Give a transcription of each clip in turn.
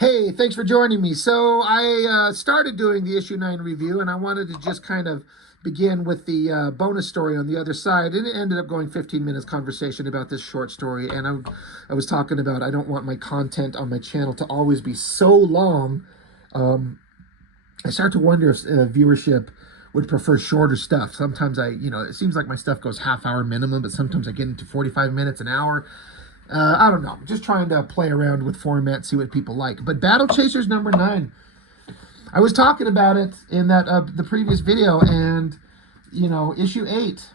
Hey, thanks for joining me. So I started doing the issue 9 review, and I wanted to just kind of begin with the bonus story on the other side. And it ended up going 15 minutes conversation about this short story. And I was talking about I don't want my content on my channel to always be so long. Um, I start to wonder if viewership would prefer shorter stuff. Sometimes it seems like my stuff goes half-hour minimum, but sometimes I get into 45 minutes, an hour. I don't know. Just trying to play around with format, see what people like. But BattleChasers number 9. I was talking about it in that the previous video, and issue 8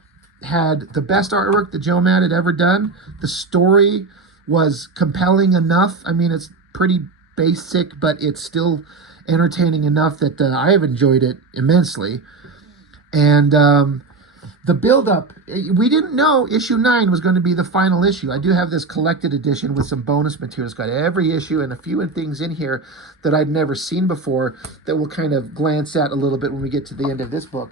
had the best artwork that Joe Mad had ever done. The story was compelling enough. I mean, it's pretty basic, but it's still entertaining enough that I have enjoyed it immensely. And the build-up, we didn't know issue 9 was going to be the final issue. I do have this collected edition with some bonus material. It's got every issue and a few things in here that I'd never seen before that we'll kind of glance at a little bit when we get to the end of this book.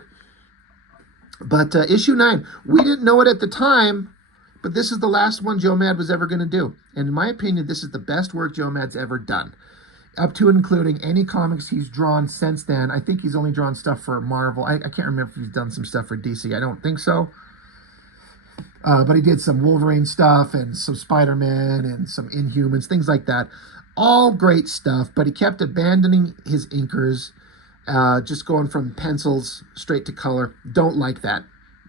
But issue 9, we didn't know it at the time, but this is the last one Joe Mad was ever going to do. And in my opinion, this is the best work Joe Mad's ever done, up to and including any comics he's drawn since then. I think he's only drawn stuff for Marvel. I can't remember if he's done some stuff for DC. I don't think so. But he did some Wolverine stuff and some Spider-Man and some Inhumans, things like that. All great stuff, but he kept abandoning his inkers, just going from pencils straight to color. Don't like that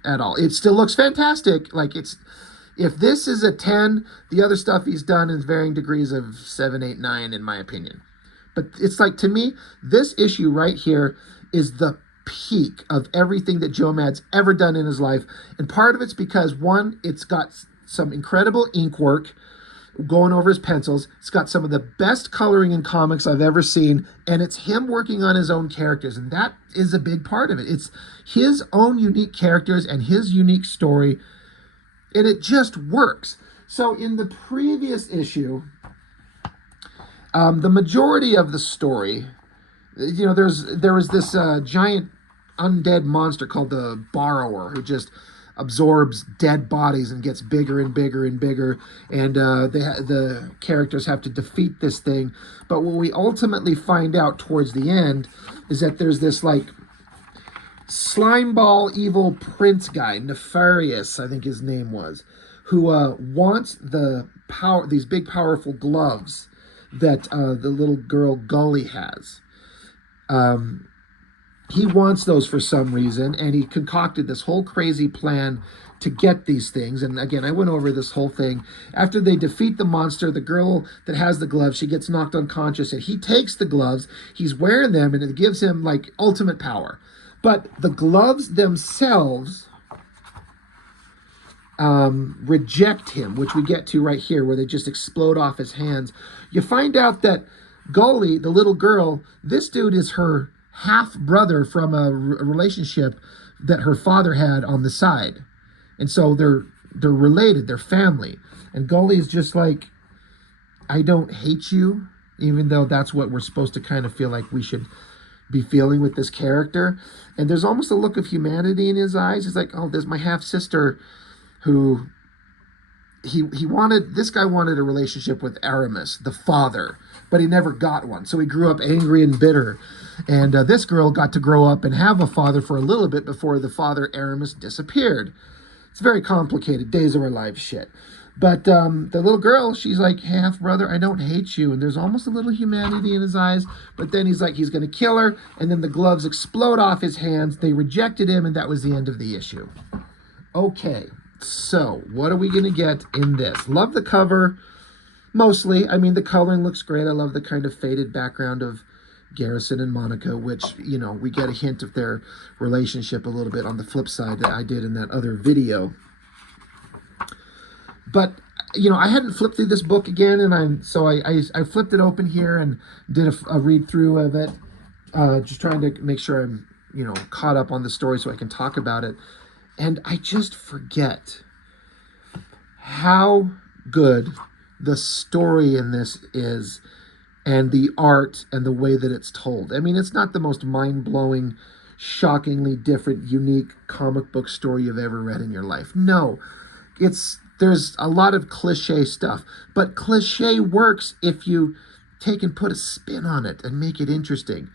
at all. It still looks fantastic. Like, if this is a 10, the other stuff he's done is varying degrees of 7, 8, 9, in my opinion. But it's like, to me, this issue right here is the peak of everything that Joe Mad's ever done in his life. And part of it's because, one, it's got some incredible ink work going over his pencils. It's got some of the best coloring in comics I've ever seen. And it's him working on his own characters. And that is a big part of it. It's his own unique characters and his unique story. And it just works. So in the previous issue, the majority of the story, there was this giant undead monster called the Borrower, who just absorbs dead bodies and gets bigger and bigger and bigger, and the characters have to defeat this thing. But what we ultimately find out towards the end is that there's this like slimeball evil prince guy, Nefarious, I think his name was, who wants these big powerful gloves that the little girl Gully has. He wants those for some reason, and he concocted this whole crazy plan to get these things. And again, I went over this whole thing. After they defeat the monster, the girl that has the gloves, she gets knocked unconscious, and he takes the gloves, he's wearing them, and it gives him like ultimate power. But the gloves themselves reject him, which we get to right here, where they just explode off his hands. You find out that Gully, the little girl, this dude is her half-brother from a relationship that her father had on the side. And so they're related, they're family. And Gully is just like, I don't hate you, even though that's what we're supposed to kind of feel like we should be feeling with this character. And there's almost a look of humanity in his eyes. He's like, oh, there's my half-sister who this guy wanted a relationship with Aramis, the father, but he never got one. So he grew up angry and bitter. And this girl got to grow up and have a father for a little bit before the father, Aramis, disappeared. It's very complicated, days of our lives shit. But the little girl, she's like, hey, half-brother, I don't hate you. And there's almost a little humanity in his eyes. But then he's like, he's going to kill her. And then the gloves explode off his hands. They rejected him, and that was the end of the issue. Okay, so what are we going to get in this? Love the cover, mostly. I mean, the coloring looks great. I love the kind of faded background of Garrison and Monica, which, we get a hint of their relationship a little bit on the flip side that I did in that other video. But, I hadn't flipped through this book again, and I flipped it open here and did a read-through of it, just trying to make sure I'm, caught up on the story so I can talk about it. And I just forget how good the story in this is, and the art and the way that it's told. I mean, it's not the most mind-blowing, shockingly different, unique comic book story you've ever read in your life. No, there's a lot of cliche stuff, but cliche works if you take and put a spin on it and make it interesting.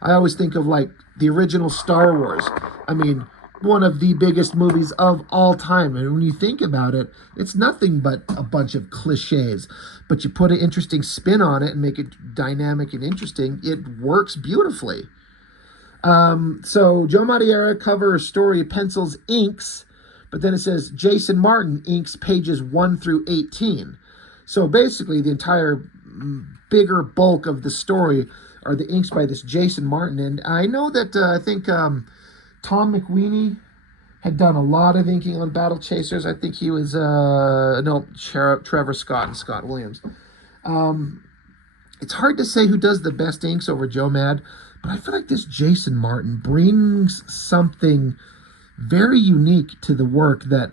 I always think of like the original Star Wars. I mean, one of the biggest movies of all time. And when you think about it, it's nothing but a bunch of cliches. But you put an interesting spin on it and make it dynamic and interesting, it works beautifully. So Joe Madureira cover story pencils inks, but then it says Jason Martin inks pages 1 through 18. So basically the entire bigger bulk of the story are the inks by this Jason Martin. And I know that I think Tom McWeeny had done a lot of inking on BattleChasers. I think he was, Trevor Scott and Scott Williams. It's hard to say who does the best inks over Joe Mad, but I feel like this Jason Martin brings something very unique to the work that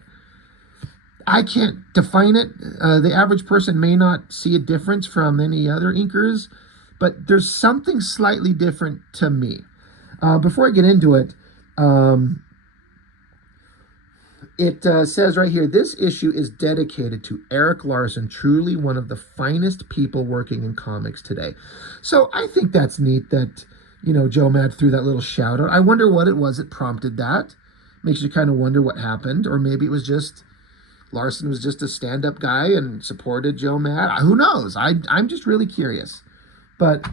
I can't define it. The average person may not see a difference from any other inkers, but there's something slightly different to me. Before I get into it, it says right here, this issue is dedicated to Erik Larsen, truly one of the finest people working in comics today. So I think that's neat that, Joe Mad threw that little shout out. I wonder what it was that prompted that. Makes you kind of wonder what happened. Or maybe it was just Larsen was just a stand-up guy and supported Joe Mad. Who knows? I'm just really curious. But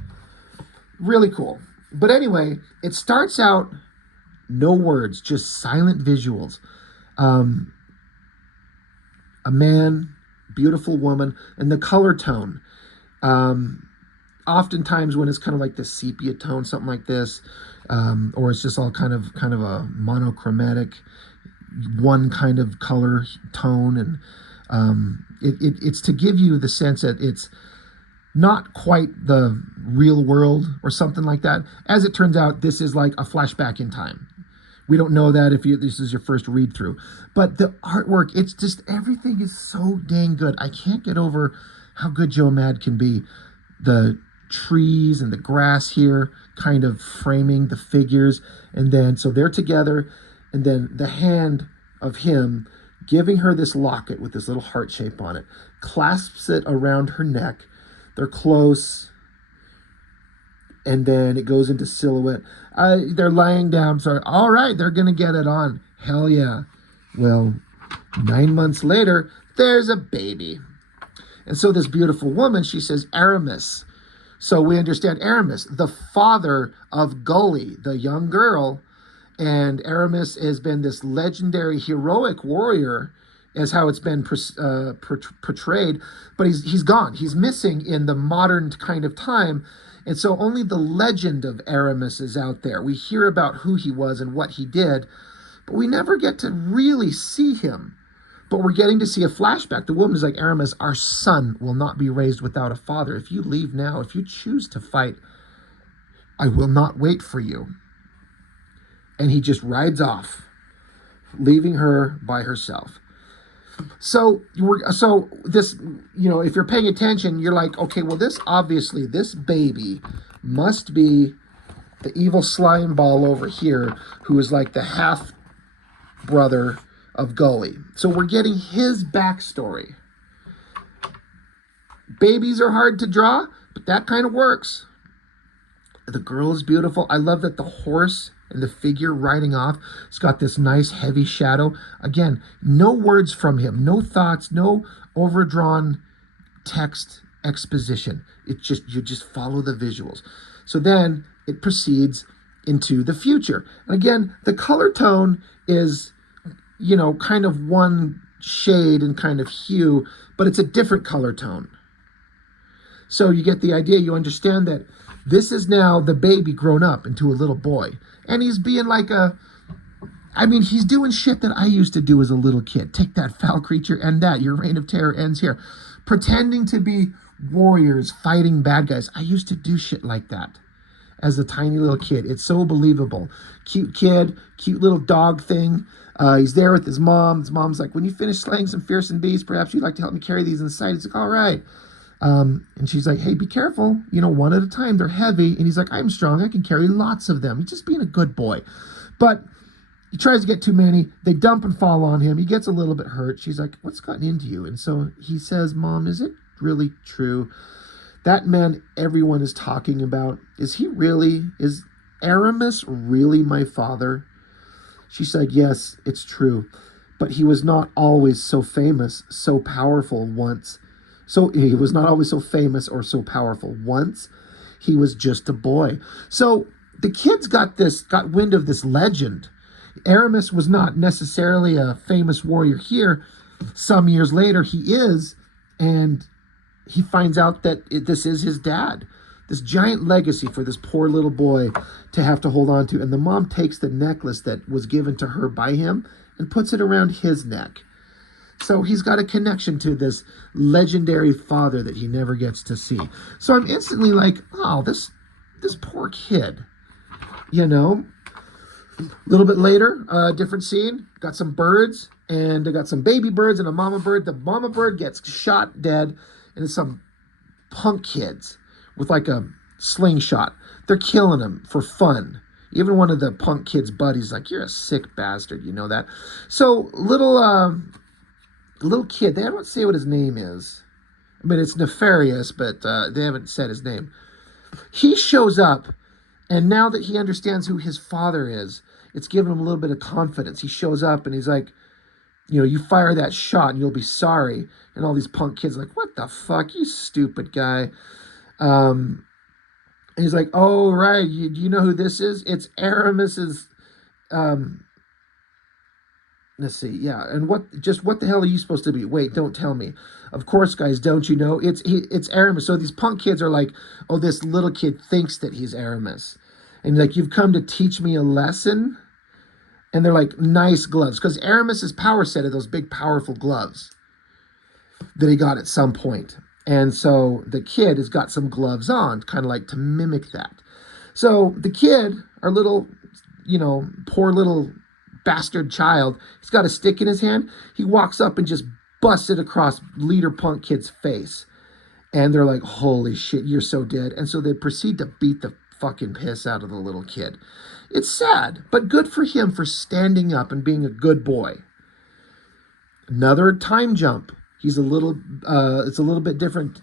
really cool. But anyway, it starts out no words, just silent visuals. A man, beautiful woman, and the color tone. Oftentimes when it's kind of like the sepia tone, something like this, or it's just all kind of a monochromatic, one kind of color tone, and it's to give you the sense that it's not quite the real world or something like that. As it turns out, this is like a flashback in time. We don't know that if this is your first read through, but the artwork, it's just, everything is so dang good. I can't get over how good Joe Mad can be. The trees and the grass here kind of framing the figures, and then so they're together, and then the hand of him giving her this locket with this little heart shape on it, clasps it around her neck. They're close, and then it goes into silhouette. They're laying down. So, all right, they're going to get it on. Hell yeah. Well, 9 months later, there's a baby. And so this beautiful woman, she says, Aramis. So we understand Aramis, the father of Gully, the young girl. And Aramis has been this legendary, heroic warrior, as how it's been portrayed. But he's gone. He's missing in the modern kind of time. And so only the legend of Aramis is out there. We hear about who he was and what he did, but we never get to really see him. But we're getting to see a flashback. The woman is like, Aramis, our son will not be raised without a father. If you leave now, if you choose to fight, I will not wait for you. And he just rides off, leaving her by herself. So this, if you're paying attention, you're like, okay, well, this baby must be the evil slime ball over here, who is like the half brother of Gully. So we're getting his backstory. Babies are hard to draw, but that kind of works. The girl is beautiful. I love that the horse and the figure riding off, it's got this nice heavy shadow. Again, no words from him, no thoughts, no overdrawn text exposition. You just follow the visuals. So then it proceeds into the future. And again, the color tone is, kind of one shade and kind of hue, but it's a different color tone. So you get the idea, you understand that this is now the baby grown up into a little boy. And he's being like he's doing shit that I used to do as a little kid. Take that, foul creature, and that. Your reign of terror ends here. Pretending to be warriors fighting bad guys. I used to do shit like that as a tiny little kid. It's so believable. Cute kid, cute little dog thing. He's there with his mom. His mom's like, when you finish slaying some fearsome beasts, perhaps you'd like to help me carry these inside. He's like, all right. And she's like, hey, be careful, one at a time. They're heavy. And he's like, I'm strong. I can carry lots of them. He's just being a good boy. But he tries to get too many. They dump and fall on him. He gets a little bit hurt. She's like, what's gotten into you? And so he says, Mom, is it really true That man everyone is talking about, is Aramis really my father? She said, yes, it's true. But he was not always so famous, so powerful once. So he was not always so famous or so powerful once. He was just a boy. So the kids got wind of this legend. Aramis was not necessarily a famous warrior here. Some years later, he is, and he finds out that this is his dad. This giant legacy for this poor little boy to have to hold on to. And the mom takes the necklace that was given to her by him and puts it around his neck. So he's got a connection to this legendary father that he never gets to see. So I'm instantly like, oh, this poor kid, you know. A little bit later, different scene. Got some birds, and I got some baby birds and a mama bird. The mama bird gets shot dead, and it's some punk kids with like a slingshot. They're killing him for fun. Even one of the punk kids' buddies like, you're a sick bastard, you know that? So little kid, they don't say what his name is. I mean, it's nefarious, but they haven't said his name. He shows up, and now that he understands who his father is, it's given him a little bit of confidence. He shows up, and he's like, you know, you fire that shot, and you'll be sorry. And all these punk kids are like, what the fuck, you stupid guy. And he's like, oh, right, do you know who this is? It's Aramis's, let's see, yeah, and what the hell are you supposed to be? Wait, don't tell me. Of course, guys, don't you know? It's Aramis. So these punk kids are like, oh, this little kid thinks that he's Aramis. And like, you've come to teach me a lesson? And they're like, nice gloves. Because Aramis's power set of those big, powerful gloves that he got at some point. And so the kid has got some gloves on, kind of like to mimic that. So the kid, our little, you know, poor little bastard child, he's got a stick in his hand. He walks up and just busts it across leader punk kid's face. And they're like, holy shit, you're so dead. And so they proceed to beat the fucking piss out of the little kid. It's sad, but good for him for standing up and being a good boy. Another time jump. It's a little bit different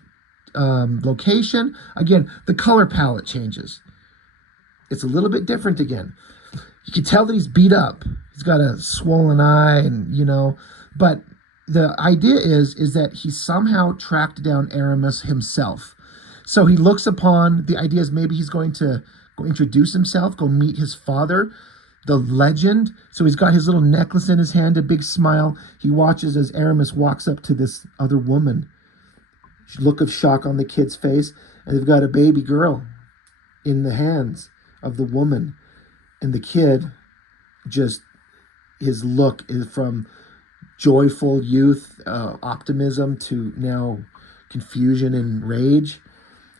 location. Again, the color palette changes. It's a little bit different again. You can tell that he's beat up. He's got a swollen eye, and you know, but the idea is that he somehow tracked down Aramis himself. So he looks upon, the idea is maybe he's going to go introduce himself, go meet his father, the legend. So he's got his little necklace in his hand, a big smile. He watches as Aramis walks up to this other woman. Look of shock on the kid's face. And they've got a baby girl in the hands of the woman. And the kid, just, his look is from joyful youth, optimism, to now confusion and rage.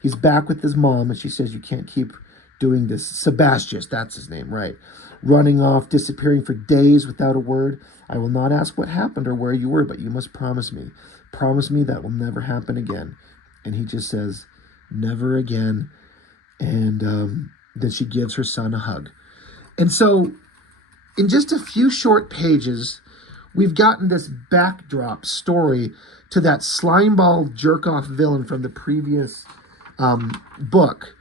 He's back with his mom, and she says, you can't keep doing this. Sebastius, that's his name, right? Running off, disappearing for days without a word. I will not ask what happened or where you were, but you must promise me. Promise me that will never happen again. And he just says, never again. And then she gives her son a hug. And so in just a few short pages, we've gotten this backdrop story to that slimeball jerk-off villain from the previous book,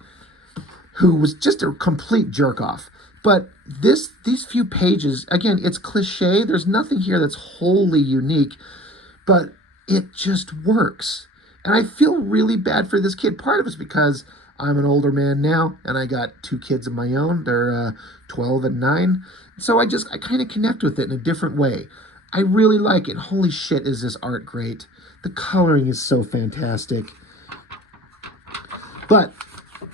who was just a complete jerk-off. But these few pages, again, it's cliche. There's nothing here that's wholly unique, but it just works. And I feel really bad for this kid. Part of it's because I'm an older man now, and I got 2 kids of my own. They're 12 and 9. So I kind of connect with it in a different way. I really like it. Holy shit, is this art great. The coloring is so fantastic. But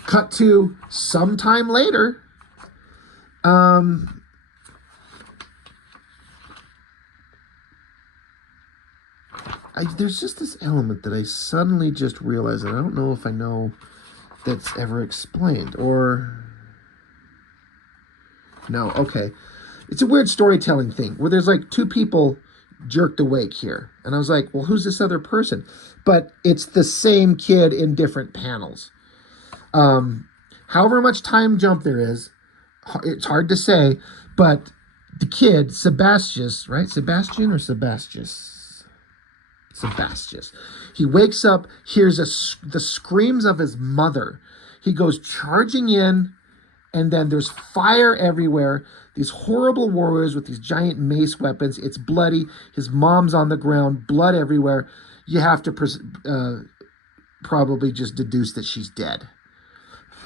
cut to sometime later. There's just this element that I suddenly just realized, and I don't know if I know that's ever explained, or no. Okay, it's a weird storytelling thing where there's like 2 people jerked awake here, and I was like, well, who's this other person? But it's the same kid in different panels. However much time jump there is, it's hard to say, but the kid, Sebastius, right? Sebastian or Sebastius? Sebastius. He wakes up, hears the screams of his mother. He goes charging in, and then there's fire everywhere. These horrible warriors with these giant mace weapons. It's bloody. His mom's on the ground, blood everywhere. You have to probably just deduce that she's dead.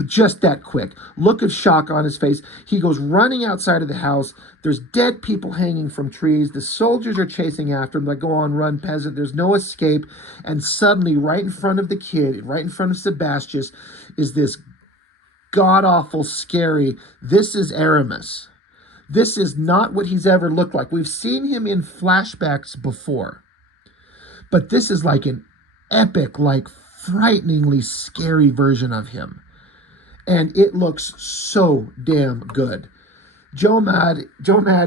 Just that quick. Look of shock on his face. He goes running outside of the house. There's dead people hanging from trees. The soldiers are chasing after him. Like, go on, run, peasant. There's no escape. And suddenly, right in front of the kid, right in front of Sebastius, is this god-awful, scary, this is Aramis. This is not what he's ever looked like. We've seen him in flashbacks before. But this is like an epic, like frighteningly scary version of him. And it looks so damn good. Joe Mad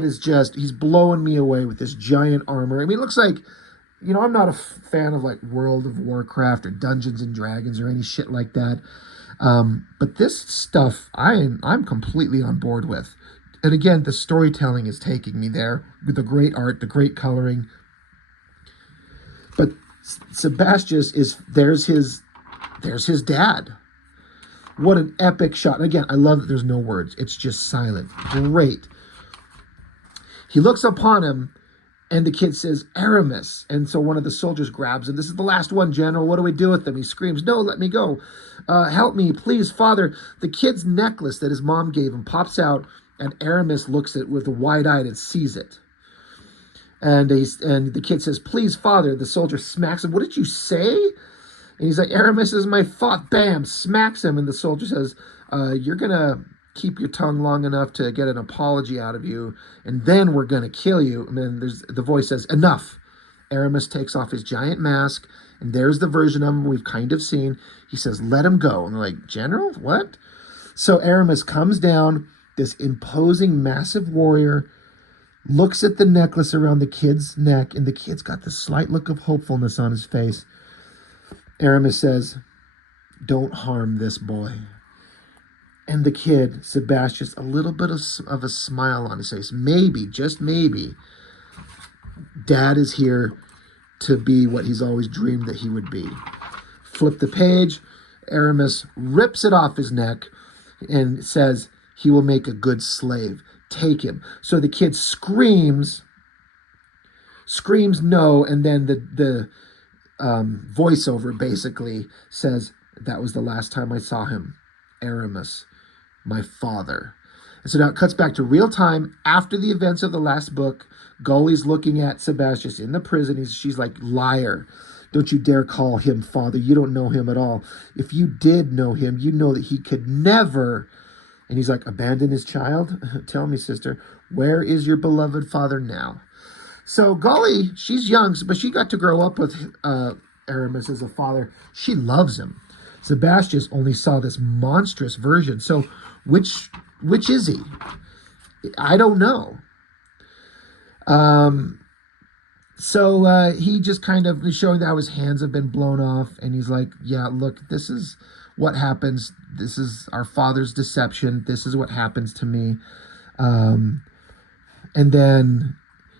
is just, he's blowing me away with this giant armor. I mean, it looks like, you know, I'm not a fan of like World of Warcraft or Dungeons and Dragons or any shit like that. But this stuff, I'm completely on board with. And again, the storytelling is taking me there with the great art, the great coloring. But Sebastius there's his dad. What an epic shot. And again, I love that there's no words. It's just silent. Great. He looks upon him, and the kid says, Aramis. And so one of the soldiers grabs him. This is the last one, General. What do we do with him? He screams, no, let me go. Help me, please, Father. The kid's necklace that his mom gave him pops out, and Aramis looks at it with a wide-eyed and sees it. And the kid says, please, Father. The soldier smacks him. What did you say? And he's like, Aramis is my father. Bam, smacks him. And the soldier says, you're going to keep your tongue long enough to get an apology out of you, and then we're going to kill you. And then the voice says, enough. Aramis takes off his giant mask, and there's the version of him we've kind of seen. He says, let him go. And they're like, General, what? So Aramis comes down, this imposing, massive warrior, looks at the necklace around the kid's neck, and the kid's got this slight look of hopefulness on his face. Aramis says, don't harm this boy. And the kid, Sebastius, a little bit of a smile on his face. Maybe, just maybe, Dad is here to be what he's always dreamed that he would be. Flip the page. Aramis rips it off his neck and says, he will make a good slave. Take him. So the kid screams no, and then the voiceover basically says, that was the last time I saw him. Aramis, my father. And so now it cuts back to real time after the events of the last book. Gully's looking at Sebastius in the prison. She's like, liar. Don't you dare call him father. You don't know him at all. If you did know him, you know that he could never. And he's like, abandon his child? Tell me, sister, where is your beloved father now? So Gully, she's young, but she got to grow up with Aramis as a father. She loves him. Sebastius only saw this monstrous version. So which is he? I don't know. So he just kind of is showing that his hands have been blown off. And he's like, yeah, look, this is what happens. This is our father's deception. This is what happens to me. And then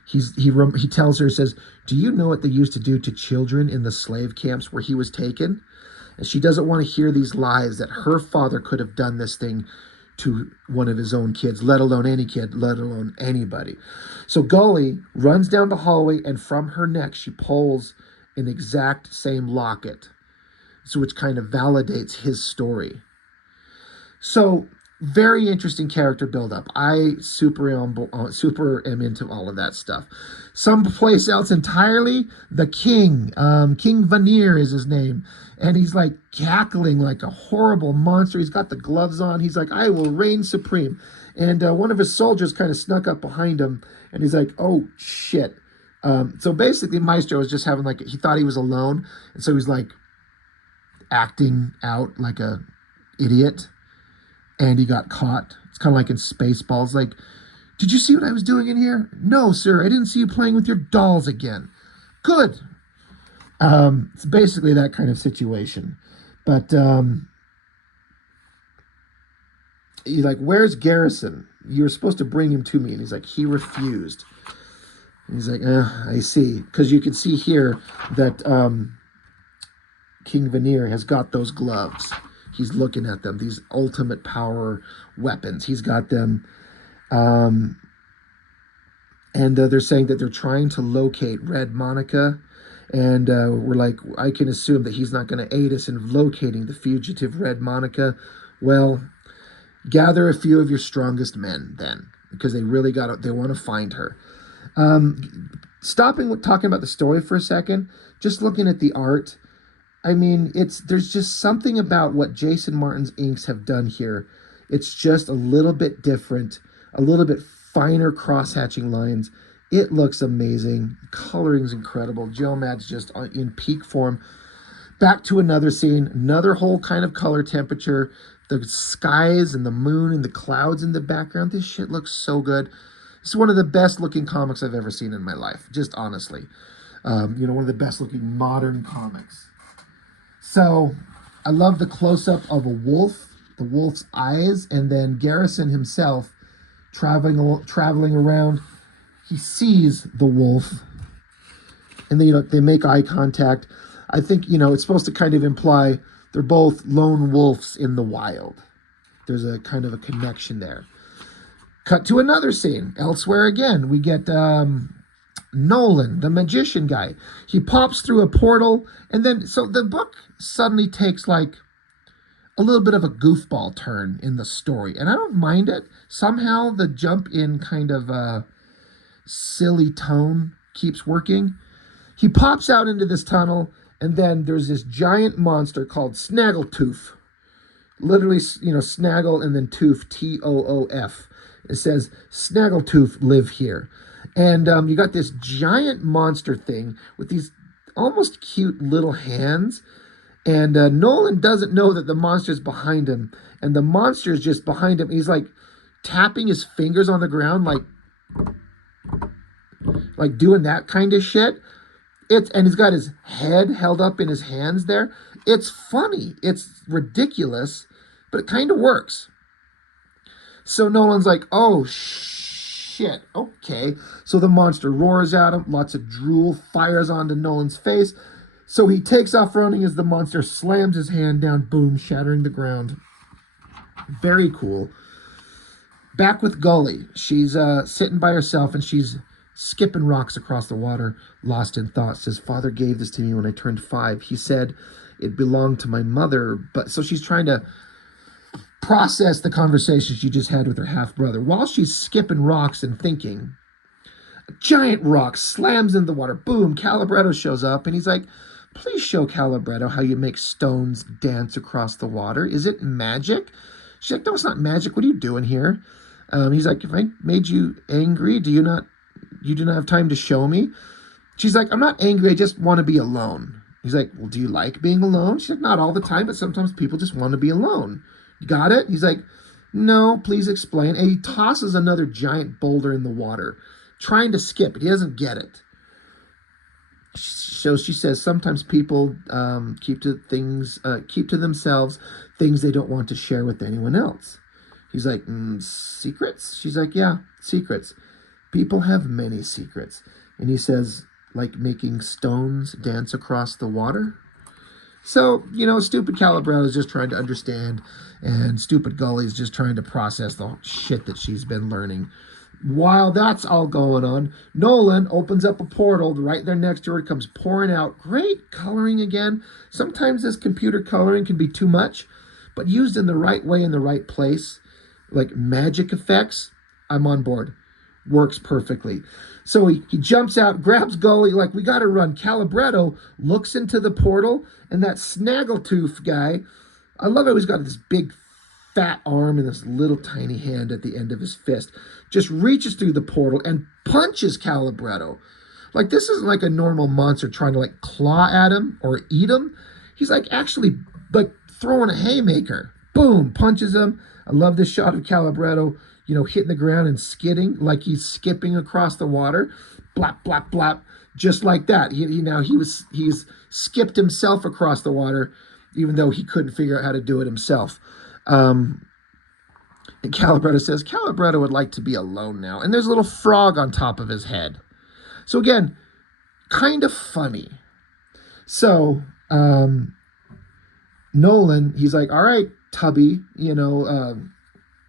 he tells her, says, do you know what they used to do to children in the slave camps where he was taken? And she doesn't want to hear these lies that her father could have done this thing to one of his own kids, let alone any kid, let alone anybody. So Gully runs down the hallway, and from her neck, she pulls an exact same locket, so which kind of validates his story. So very interesting character buildup. I super am into all of that stuff. Someplace else entirely, the king, King Veneer is his name. And he's like cackling like a horrible monster. He's got the gloves on. He's like, I will reign supreme. And one of his soldiers kind of snuck up behind him. And he's like, oh, shit. So basically, Maestro was just having he thought he was alone. And so he's like acting out like a idiot. And he got caught. It's kind of like in Spaceballs. Like, did you see what I was doing in here? No, sir. I didn't see you playing with your dolls again. Good. It's basically that kind of situation. But he's like, where's Garrison? You were supposed to bring him to me. And he's like, he refused. He's like, I see. Because you can see here that King Veneer has got those gloves. He's looking at them, these ultimate power weapons. He's got them. And they're saying that they're trying to locate Red Monica. And we're like, I can assume that he's not going to aid us in locating the fugitive Red Monica. Well, gather a few of your strongest men then, because they really they want to find her. Stopping with talking about the story for a second, just looking at the art. I mean, there's just something about what Jason Martin's inks have done here. It's just a little bit different, a little bit finer cross-hatching lines. It looks amazing. Coloring's incredible. Geomad's just in peak form. Back to another scene, another whole kind of color temperature. The skies and the moon and the clouds in the background. This shit looks so good. It's one of the best looking comics I've ever seen in my life, just honestly. One of the best looking modern comics. So I love the close-up of a wolf, the wolf's eyes, and then Garrison himself traveling around. He sees the wolf, and they make eye contact. I think, it's supposed to kind of imply they're both lone wolves in the wild. There's a kind of a connection there. Cut to another scene. Elsewhere again, we get Nolan, the magician guy. He pops through a portal, and then, so the book suddenly takes like a little bit of a goofball turn in the story, and I don't mind it. Somehow the jump in kind of a silly tone keeps working. He pops out into this tunnel, and then there's this giant monster called Snaggletooth. Literally, Snaggle and then Tooth, Toof. It says, Snaggletooth live here. And you got this giant monster thing with these almost cute little hands. And Nolan doesn't know that the monster's behind him. And the monster's just behind him. He's like tapping his fingers on the ground, like doing that kind of shit. And he's got his head held up in his hands there. It's funny. It's ridiculous, but it kind of works. So Nolan's like, oh, shit, okay. So the monster roars at him. Lots of drool fires onto Nolan's face. So he takes off running as the monster slams his hand down, boom, shattering the ground. Very cool. Back with Gully. She's sitting by herself, and she's skipping rocks across the water, lost in thought. Says, Father gave this to me when I turned 5. He said it belonged to my mother. But so she's trying to process the conversation she just had with her half-brother. While she's skipping rocks and thinking, a giant rock slams in the water. Boom, Calibretto shows up, and he's like, please show Calibretto how you make stones dance across the water. Is it magic? She's like, no, it's not magic. What are you doing here? He's like, if I made you angry, you do not have time to show me? She's like, I'm not angry. I just want to be alone. He's like, well, do you like being alone? She's like, not all the time, but sometimes people just want to be alone. You got it? He's like, no, please explain. And he tosses another giant boulder in the water, trying to skip it. He doesn't get it. So she says, sometimes people keep to themselves things they don't want to share with anyone else. He's like, secrets? She's like, yeah, secrets. People have many secrets. And he says, like making stones dance across the water. So, stupid Calibretto is just trying to understand, and stupid Gully is just trying to process the shit that she's been learning. While that's all going on, Nolan opens up a portal right there next to her. It comes pouring out. Great coloring again. Sometimes this computer coloring can be too much, but used in the right way in the right place, like magic effects, I'm on board. Works perfectly. So he jumps out, grabs Gully, like, we got to run. Calibretto looks into the portal, and that Snaggletooth guy, I love how he's got this big fat arm and this little tiny hand at the end of his fist, just reaches through the portal and punches Calibretto. Like, this isn't like a normal monster trying to like claw at him or eat him. He's like actually like throwing a haymaker. Boom, punches him. I love this shot of Calibretto, hitting the ground and skidding like he's skipping across the water. Blap, blap, blap. Just like that. He's skipped himself across the water, even though he couldn't figure out how to do it himself. And Calibretto says, Calibretto would like to be alone now. And there's a little frog on top of his head. So again, kind of funny. So Nolan, he's like, all right, Tubby,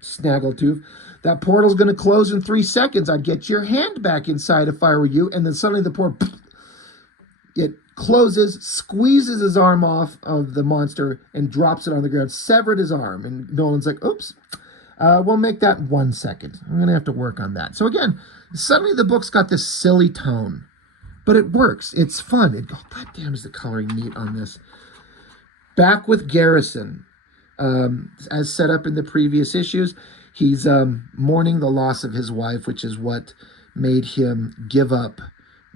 Snaggletooth, that portal's going to close in 3 seconds. I'd get your hand back inside if I were you. And then suddenly the portal, it closes, squeezes his arm off of the monster and drops it on the ground, severed his arm. And Nolan's like, oops, we'll make that 1 second. I'm going to have to work on that. So again, suddenly the book's got this silly tone, but it works. It's fun. God damn, is the coloring neat on this. Back with Garrison. As set up in the previous issues, he's mourning the loss of his wife, which is what made him give up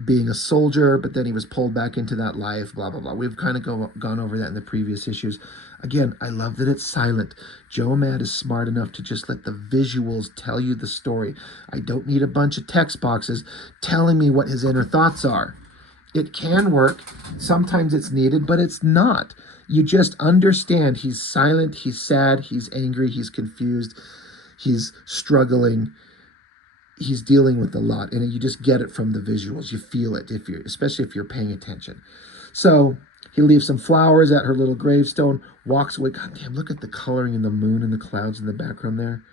being a soldier, but then he was pulled back into that life, blah, blah, blah. We've kind of gone over that in the previous issues. Again, I love that it's silent. Joe Mad is smart enough to just let the visuals tell you the story. I don't need a bunch of text boxes telling me what his inner thoughts are. It can work. Sometimes it's needed, but it's not. You just understand he's silent, he's sad, he's angry, he's confused, he's struggling, he's dealing with a lot, and you just get it from the visuals. You feel it, especially if you're paying attention. So he leaves some flowers at her little gravestone, walks away. God damn, look at the coloring in the moon and the clouds in the background there.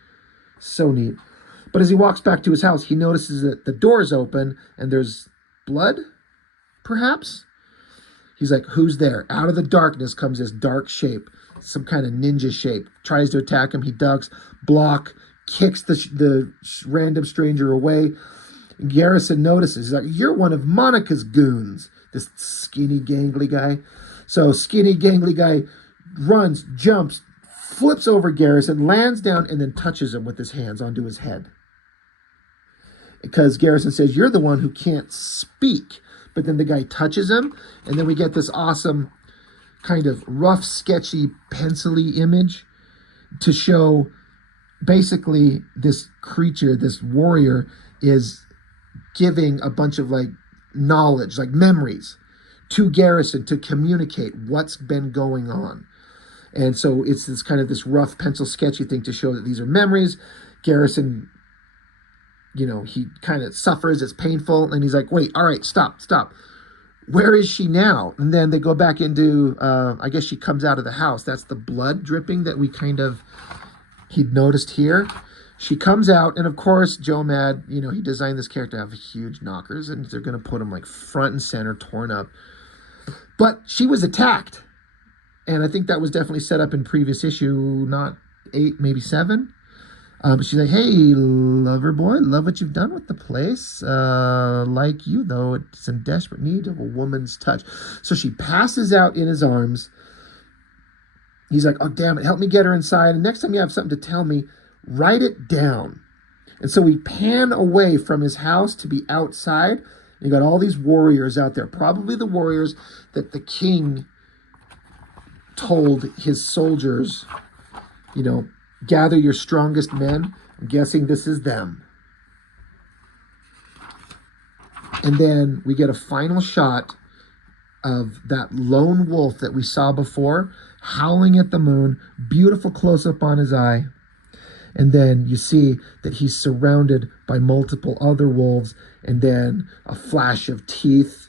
So neat. But as he walks back to his house, he notices that the door is open and there's blood, perhaps? He's like, who's there? Out of the darkness comes this dark shape, some kind of ninja shape. Tries to attack him. He ducks, block, kicks the random stranger away. Garrison notices. He's like, you're one of Monica's goons. This skinny, gangly guy. So skinny, gangly guy runs, jumps, flips over Garrison, lands down, and then touches him with his hands onto his head. Because Garrison says, you're the one who can't speak. But then the guy touches him, and then we get this awesome kind of rough, sketchy, pencil-y image to show basically this creature, this warrior, is giving a bunch of knowledge, memories to Garrison to communicate what's been going on. And so it's this rough pencil sketchy thing to show that these are memories. Garrison, he kind of suffers, it's painful, and he's like, wait, all right, stop. Where is she now? And then they go back into, I guess she comes out of the house. That's the blood dripping that he'd noticed here. She comes out, and of course, Joe Mad, he designed this character to have huge knockers, and they're going to put him front and center, torn up. But she was attacked. And I think that was definitely set up in previous issue, not 8, maybe 7. But she's like, hey, lover boy, love what you've done with the place. Like you, though, it's in desperate need of a woman's touch. So she passes out in his arms. He's like, oh, damn it, help me get her inside. And next time you have something to tell me, write it down. And so we pan away from his house to be outside. And you got all these warriors out there, probably the warriors that the king told his soldiers, gather your strongest men. I'm guessing this is them. And then we get a final shot of that lone wolf that we saw before, howling at the moon, beautiful close-up on his eye. And then you see that he's surrounded by multiple other wolves, and then a flash of teeth,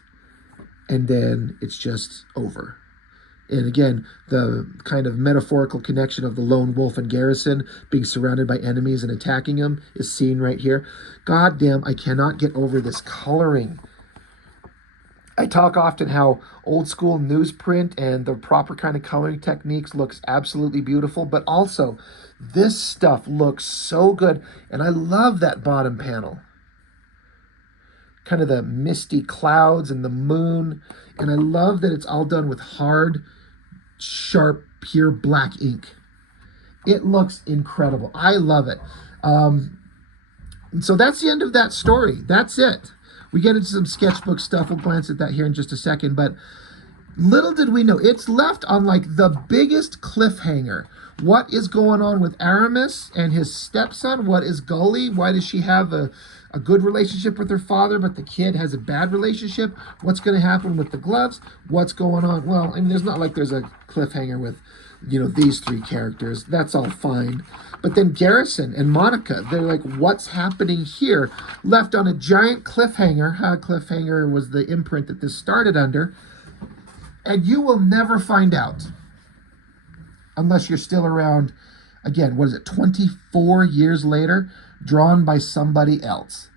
and then it's just over. And again, the kind of metaphorical connection of the lone wolf and Garrison being surrounded by enemies and attacking him is seen right here. God damn, I cannot get over this coloring. I talk often how old school newsprint and the proper kind of coloring techniques looks absolutely beautiful, but also this stuff looks so good. And I love that bottom panel. Kind of the misty clouds and the moon. And I love that it's all done with hard, sharp, pure black ink. It looks incredible. I love it. And so that's the end of that story. That's it. We get into some sketchbook stuff. We'll glance at that here in just a second. But little did we know, it's left on the biggest cliffhanger. What is going on with Aramis and his stepson? What is Gully? Why does she have a good relationship with her father, but the kid has a bad relationship? What's going to happen with the gloves? What's going on? Well, there's not there's a cliffhanger with these three characters. That's all fine. But then Garrison and Monica, they're like, what's happening here? Left on a giant cliffhanger. Cliffhanger was the imprint that this started under. And you will never find out unless you're still around, again, 24 years later, drawn by somebody else.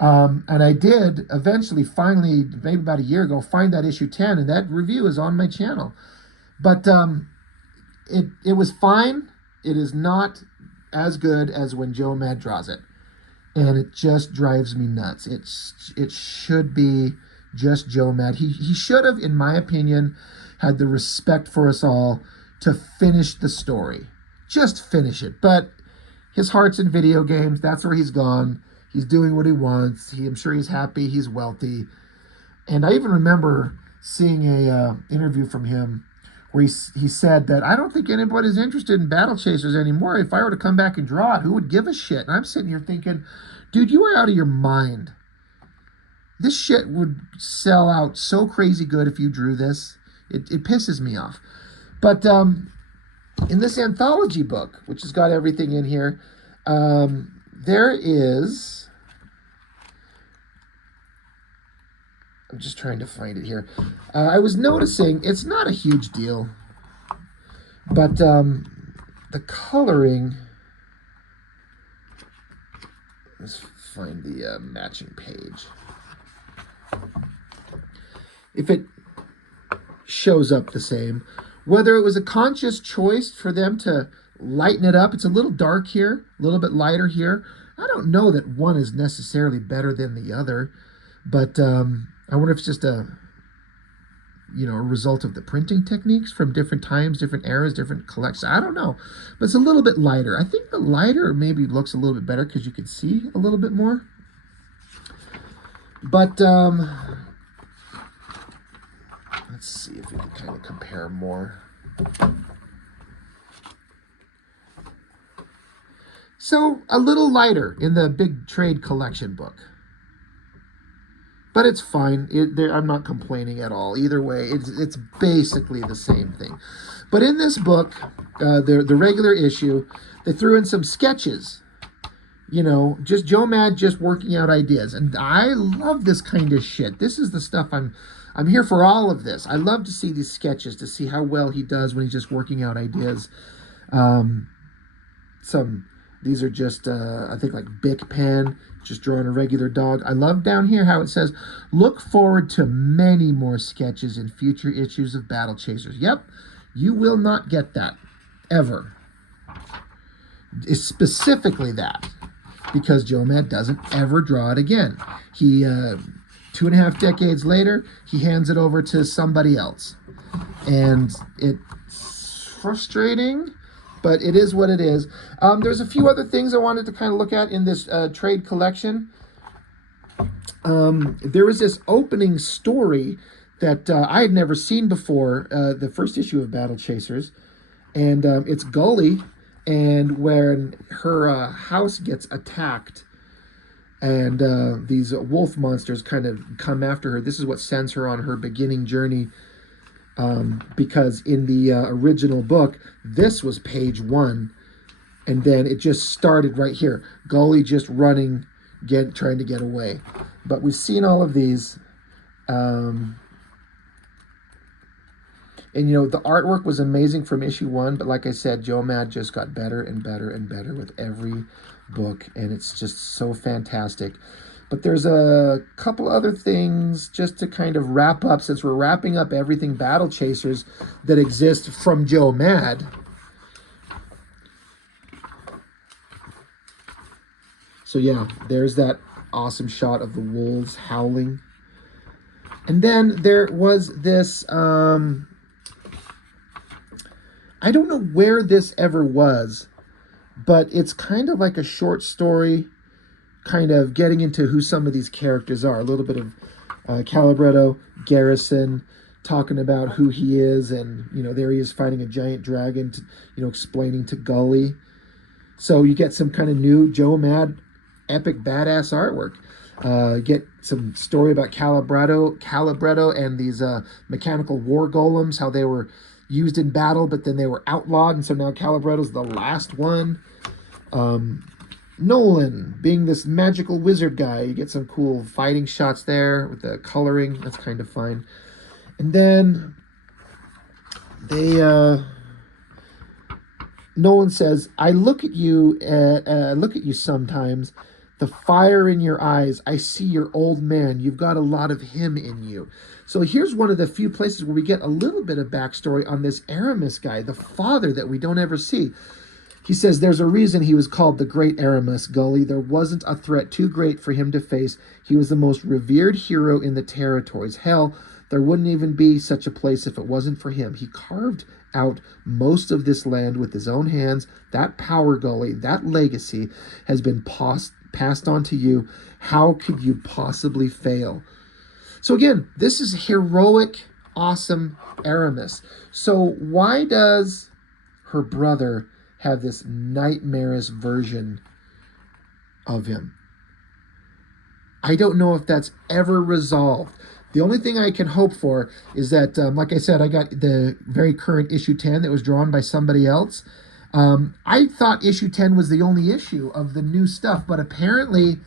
And I did eventually, finally, maybe about a year ago, find that issue 10, and that review is on my channel. But it was fine. It is not as good as when Joe Mad draws it. And it just drives me nuts. It should be just Joe Mad. He should have, in my opinion, had the respect for us all to finish the story. Just finish it. But his heart's in video games. That's where he's gone. He's doing what he wants. I'm sure he's happy. He's wealthy. And I even remember seeing a interview from him where he said that, I don't think anybody's interested in BattleChasers anymore. If I were to come back and draw it, who would give a shit? And I'm sitting here thinking, dude, you are out of your mind. This shit would sell out so crazy good if you drew this. It pisses me off. But in this anthology book, which has got everything in here, there is... I'm just trying to find it here. I was noticing it's not a huge deal, but the coloring. Let's find the matching page. If it shows up the same, whether it was a conscious choice for them to lighten it up. It's a little dark here, a little bit lighter here. I don't know that one is necessarily better than the other, but I wonder if it's just a result of the printing techniques from different times, different eras, different collections. I don't know, but it's a little bit lighter. I think the lighter maybe looks a little bit better because you can see a little bit more. But let's see if we can kind of compare more. So a little lighter in the big trade collection book. But it's fine. I'm not complaining at all. Either way, it's basically the same thing. But in this book, the regular issue, they threw in some sketches. Just Joe Mad just working out ideas. And I love this kind of shit. This is the stuff I'm here for all of this. I love to see these sketches, to see how well he does when he's just working out ideas. These are just, I think, like Bic pen, just drawing a regular dog. I love down here how it says, look forward to many more sketches in future issues of BattleChasers. Yep, you will not get that, ever. It's specifically that, because Joe Mad doesn't ever draw it again. He, 2.5 decades later, he hands it over to somebody else. And it's frustrating, but it is what it is. There's a few other things I wanted to kind of look at in this trade collection. There was this opening story that I had never seen before, the first issue of BattleChasers. And it's Gully, and when her house gets attacked, and these wolf monsters kind of come after her. This is what sends her on her beginning journey. Because in the original book, this was page 1, and then it just started right here. Gully just running, trying to get away. But we've seen all of these. And, the artwork was amazing from issue 1, but like I said, Joe Mad just got better and better and better with every book, and it's just so fantastic. But there's a couple other things just to kind of wrap up, since we're wrapping up everything BattleChasers that exist from Joe Mad. So yeah, there's that awesome shot of the wolves howling. And then there was this, I don't know where this ever was, but it's kind of like a short story, kind of getting into who some of these characters are. A little bit of Calibretto, Garrison, talking about who he is, and there he is fighting a giant dragon, explaining to Gully. So you get some kind of new Joe Mad epic badass artwork. Get some story about Calibretto and these mechanical war golems, how they were used in battle, but then they were outlawed, and so now Calibretto's the last one. Nolan being this magical wizard guy. You get some cool fighting shots there with the coloring. That's kind of fun. And then Nolan says, I look at you sometimes. The fire in your eyes. I see your old man. You've got a lot of him in you. So here's one of the few places where we get a little bit of backstory on this Aramis guy, the father that we don't ever see. He says there's a reason he was called the Great Aramis, Gully. There wasn't a threat too great for him to face. He was the most revered hero in the territories. Hell, there wouldn't even be such a place if it wasn't for him. He carved out most of this land with his own hands. That power, Gully, that legacy has been passed on to you. How could you possibly fail? So again, this is heroic, awesome Aramis. So why does her brother have this nightmarish version of him? I don't know if that's ever resolved. The only thing I can hope for is that, like I said, I got the very current issue 10 that was drawn by somebody else. I thought issue 10 was the only issue of the new stuff, but apparently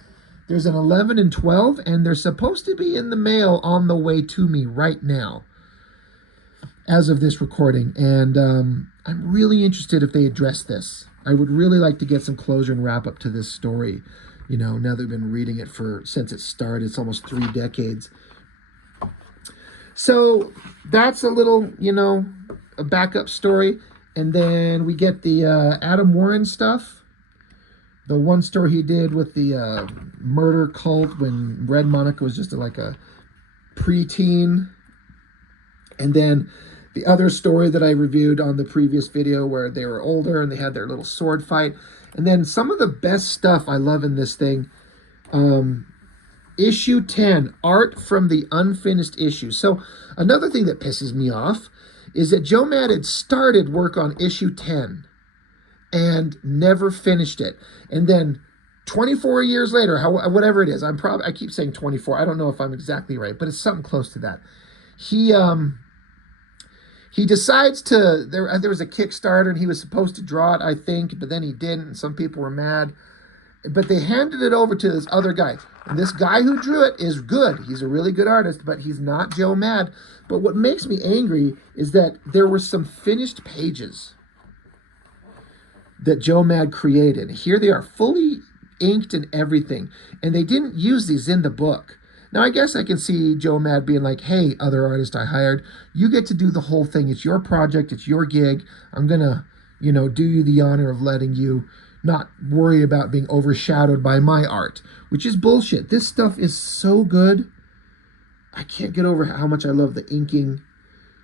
there's an 11 and 12, and they're supposed to be in the mail on the way to me right now as of this recording. And I'm really interested if they address this. I would really like to get some closure and wrap up to this story. You know, now that we've been reading it since it started, it's almost 3 decades. So that's a little, a backup story. And then we get the Adam Warren stuff. The one story he did with the murder cult when Red Monica was just like a preteen. And then the other story that I reviewed on the previous video where they were older and they had their little sword fight. And then some of the best stuff I love in this thing. Issue 10, art from the unfinished issue. So another thing that pisses me off is that Joe Mad had started work on issue 10 and never finished it. And then 24 years later, whatever it is, I keep saying 24. I don't know if I'm exactly right, but it's something close to that. He decides to, there was a Kickstarter and he was supposed to draw it, I think, but then he didn't, and some people were mad. But they handed it over to this other guy. And this guy who drew it is good. He's a really good artist, but he's not Joe Mad. But what makes me angry is that there were some finished pages that Joe Mad created. Here they are, fully inked and everything. And they didn't use these in the book. Now, I guess I can see Joe Mad being like, hey, other artist I hired, you get to do the whole thing. It's your project. It's your gig. I'm going to, do you the honor of letting you not worry about being overshadowed by my art, which is bullshit. This stuff is so good. I can't get over how much I love the inking,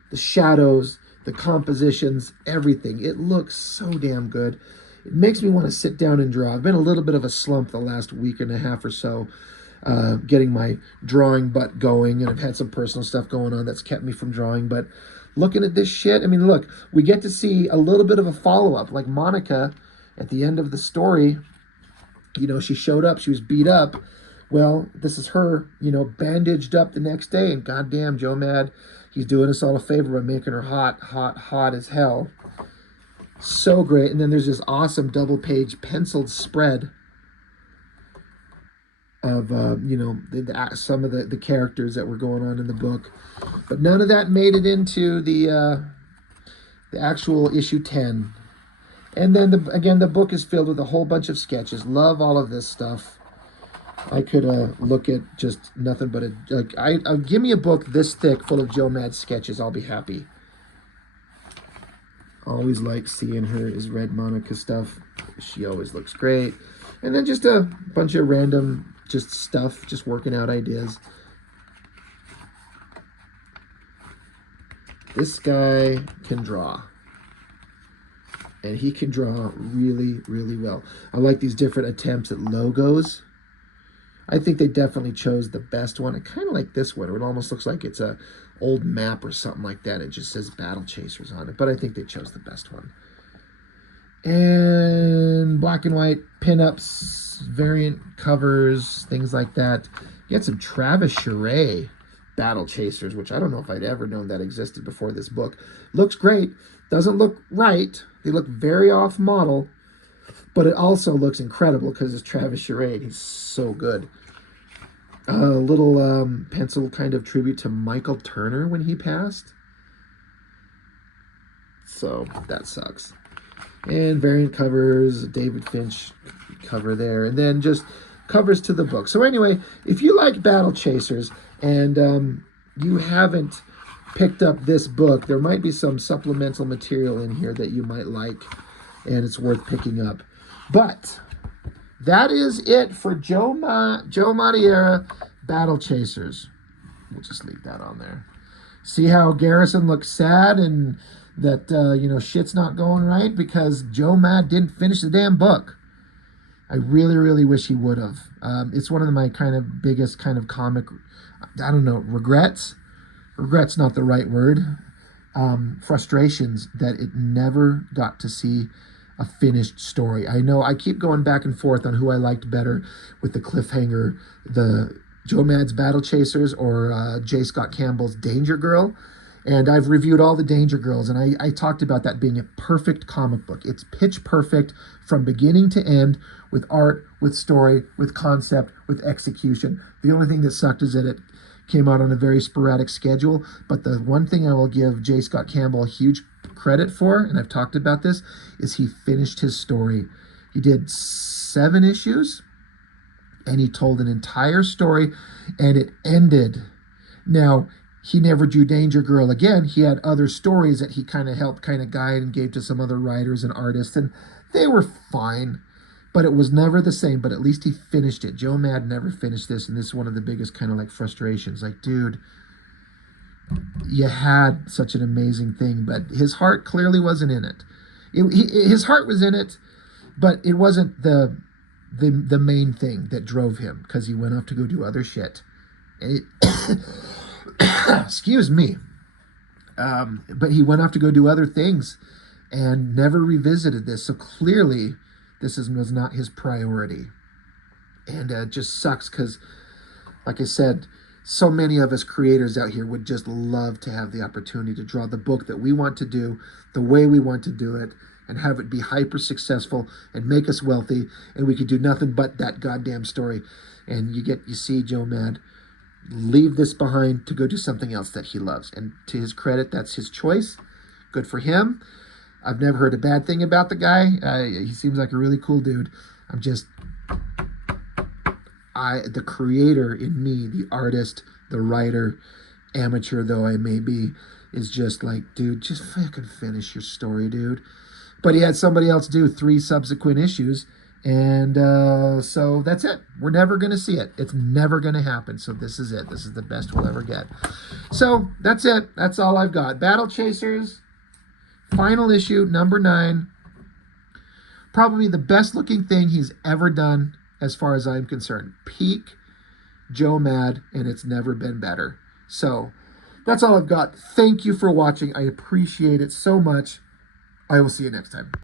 the shadows, the compositions, everything. It looks so damn good. It makes me want to sit down and draw. I've been a little bit of a slump the last week and a half or so, getting my drawing butt going, and I've had some personal stuff going on that's kept me from drawing. But looking at this shit, I mean, look, we get to see a little bit of a follow-up. Like Monica, at the end of the story, she showed up, she was beat up. Well, this is her, bandaged up the next day, and goddamn, Joe Mad, he's doing us all a favor by making her hot as hell. So great. And then there's this awesome double-page penciled spread of, some of the characters that were going on in the book. But none of that made it into the actual issue 10. And then, the book is filled with a whole bunch of sketches. Love all of this stuff. I could look at just nothing but give me a book this thick full of Joe Mad sketches. I'll be happy. Always like seeing her as Red Monica stuff. She always looks great. And then just a bunch of random stuff, just working out ideas. This guy can draw. And he can draw really, really well. I like these different attempts at logos. I think they definitely chose the best one. I kind of like this one. It almost looks like it's a old map or something like that. It just says BattleChasers on it. But I think they chose the best one. And black and white pinups, variant covers, things like that. You got some Travis Charest BattleChasers, which I don't know if I'd ever known that existed before this book. Looks great. Doesn't look right. They look very off model, but it also looks incredible because it's Travis Charade. He's so good. A little pencil kind of tribute to Michael Turner when he passed. So that sucks. And variant covers, David Finch cover there, and then just covers to the book. So anyway, if you like BattleChasers and you haven't picked up this book, there might be some supplemental material in here that you might like, and it's worth picking up. But that is it for Joe Madureira BattleChasers. We'll just leave that on there. See how Garrison looks sad and that, shit's not going right because Joe Mad didn't finish the damn book. I really, really wish he would have. It's one of my kind of biggest kind of comic, I don't know, regrets. Regret's not the right word. Frustrations that it never got to see a finished story. I know I keep going back and forth on who I liked better with the cliffhanger, the Joe Mad's BattleChasers or J. Scott Campbell's Danger Girl. And I've reviewed all the Danger Girls, and I talked about that being a perfect comic book. It's pitch perfect from beginning to end with art, with story, with concept, with execution. The only thing that sucked is that it came out on a very sporadic schedule. But the one thing I will give J. Scott Campbell huge credit for, and I've talked about this, is he finished his story. He did 7 issues, and he told an entire story, and it ended. Now, he never drew Danger Girl again. He had other stories that he kind of helped kind of guide and gave to some other writers and artists, and they were fine, but it was never the same. But at least he finished it. Joe Mad never finished this, and this is one of the biggest kind of like frustrations. Like, dude, you had such an amazing thing, but his heart clearly wasn't in it. His heart was in it, but it wasn't the main thing that drove him, because he went off to go do other shit. And excuse me. But he went off to go do other things and never revisited this. So clearly this was not his priority. And it just sucks because, like I said, so many of us creators out here would just love to have the opportunity to draw the book that we want to do, the way we want to do it, and have it be hyper successful and make us wealthy, and we could do nothing but that goddamn story. And you see Joe Mad leave this behind to go do something else that he loves. And to his credit, that's his choice. Good for him. I've never heard a bad thing about the guy. He seems like a really cool dude. The creator in me, the artist, the writer, amateur though I may be, is just like, dude, just fucking finish your story, dude. But he had somebody else do 3 subsequent issues, and so that's it. We're never going to see it. It's never going to happen. So this is it. This is the best we'll ever get. So that's it. That's all I've got. BattleChasers, final issue, number 9. Probably the best looking thing he's ever done as far as I'm concerned. Peak Joe Mad, and it's never been better. So that's all I've got. Thank you for watching. I appreciate it so much. I will see you next time.